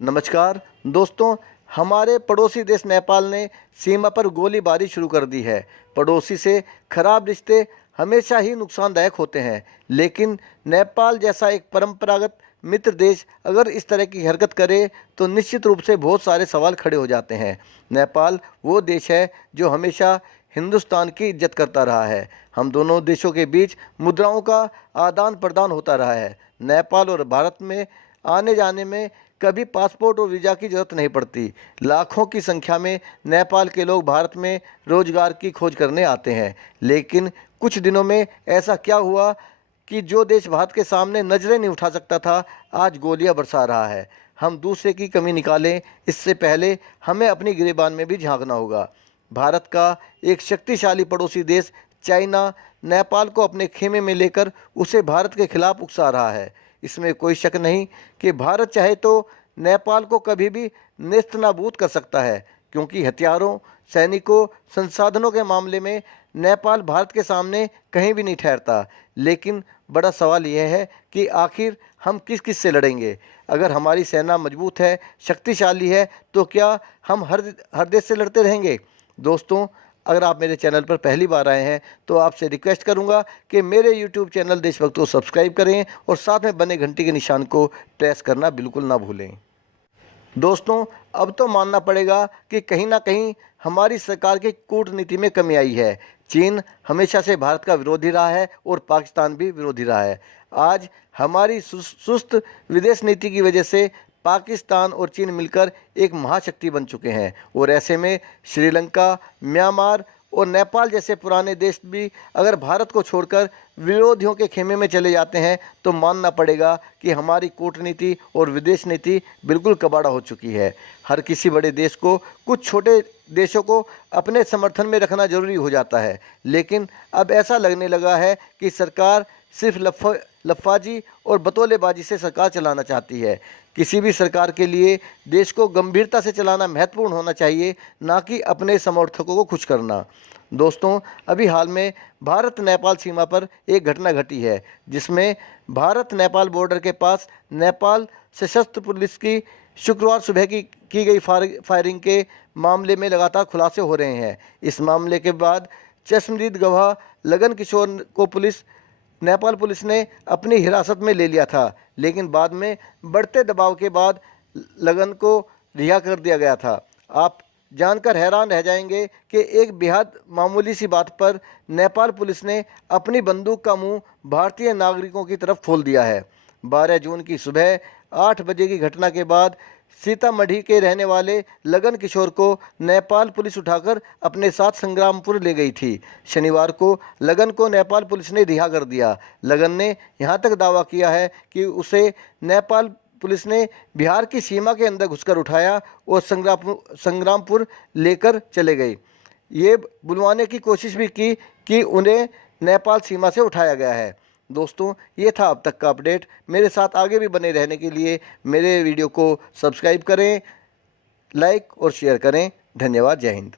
नमस्कार दोस्तों, हमारे पड़ोसी देश नेपाल ने सीमा पर गोलीबारी शुरू कर दी है। पड़ोसी से खराब रिश्ते हमेशा ही नुकसानदायक होते हैं, लेकिन नेपाल जैसा एक परंपरागत मित्र देश अगर इस तरह की हरकत करे तो निश्चित रूप से बहुत सारे सवाल खड़े हो जाते हैं। नेपाल वो देश है जो हमेशा हिंदुस्तान की इज्जत करता रहा है। हम दोनों देशों के बीच मुद्राओं का आदान प्रदान होता रहा है। नेपाल और भारत में आने जाने में कभी पासपोर्ट और वीज़ा की ज़रूरत नहीं पड़ती। लाखों की संख्या में नेपाल के लोग भारत में रोजगार की खोज करने आते हैं, लेकिन कुछ दिनों में ऐसा क्या हुआ कि जो देश भारत के सामने नजरें नहीं उठा सकता था, आज गोलियां बरसा रहा है। हम दूसरे की कमी निकालें, इससे पहले हमें अपनी गिरेबान में भी झांकना होगा। भारत का एक शक्तिशाली पड़ोसी देश चाइना नेपाल को अपने खेमे में लेकर उसे भारत के खिलाफ उकसा रहा है। इसमें कोई शक नहीं कि भारत चाहे तो नेपाल को कभी भी नेस्तनाबूद कर सकता है, क्योंकि हथियारों, सैनिकों, संसाधनों के मामले में नेपाल भारत के सामने कहीं भी नहीं ठहरता। लेकिन बड़ा सवाल यह है कि आखिर हम किस किस से लड़ेंगे। अगर हमारी सेना मजबूत है, शक्तिशाली है, तो क्या हम हर देश से लड़ते रहेंगे? दोस्तों, अगर आप मेरे चैनल पर पहली बार आए हैं तो आपसे रिक्वेस्ट करूंगा कि मेरे YouTube चैनल देशभक्त को सब्सक्राइब करें और साथ में बने घंटी के निशान को प्रेस करना बिल्कुल ना भूलें। दोस्तों, अब तो मानना पड़ेगा कि कहीं ना कहीं हमारी सरकार की कूटनीति में कमी आई है। चीन हमेशा से भारत का विरोधी रहा है और पाकिस्तान भी विरोधी रहा है। आज हमारी सुस्त विदेश नीति की वजह से पाकिस्तान और चीन मिलकर एक महाशक्ति बन चुके हैं, और ऐसे में श्रीलंका, म्यांमार और नेपाल जैसे पुराने देश भी अगर भारत को छोड़कर विरोधियों के खेमे में चले जाते हैं तो मानना पड़ेगा कि हमारी कूटनीति और विदेश नीति बिल्कुल कबाड़ा हो चुकी है। हर किसी बड़े देश को कुछ छोटे देशों को अपने समर्थन में रखना जरूरी हो जाता है, लेकिन अब ऐसा लगने लगा है कि सरकार सिर्फ लफ्फाजी और बतौलेबाजी से सरकार चलाना चाहती है। किसी भी सरकार के लिए देश को गंभीरता से चलाना महत्वपूर्ण होना चाहिए, ना कि अपने समर्थकों को खुश करना। दोस्तों, अभी हाल में भारत नेपाल सीमा पर एक घटना घटी है, जिसमें भारत नेपाल बॉर्डर के पास नेपाल सशस्त्र पुलिस की शुक्रवार सुबह की गई फायरिंग के मामले में लगातार खुलासे हो रहे हैं। इस मामले के बाद चश्मदीद गवाह लगन किशोर को नेपाल पुलिस ने अपनी हिरासत में ले लिया था, लेकिन बाद में बढ़ते दबाव के बाद लगन को रिहा कर दिया गया था। आप जानकर हैरान रह जाएंगे कि एक बेहद मामूली सी बात पर नेपाल पुलिस ने अपनी बंदूक का मुंह भारतीय नागरिकों की तरफ खोल दिया है। 12 जून की सुबह 8 बजे की घटना के बाद सीतामढ़ी के रहने वाले लगन किशोर को नेपाल पुलिस उठाकर अपने साथ संग्रामपुर ले गई थी। शनिवार को लगन को नेपाल पुलिस ने रिहा कर दिया। लगन ने यहां तक दावा किया है कि उसे नेपाल पुलिस ने बिहार की सीमा के अंदर घुसकर उठाया और संग्रामपुर लेकर चले गए। ये बुलवाने की कोशिश भी की कि उन्हें नेपाल सीमा से उठाया गया है। दोस्तों, ये था अब तक का अपडेट। मेरे साथ आगे भी बने रहने के लिए मेरे वीडियो को सब्सक्राइब करें, लाइक और शेयर करें। धन्यवाद। जय हिंद।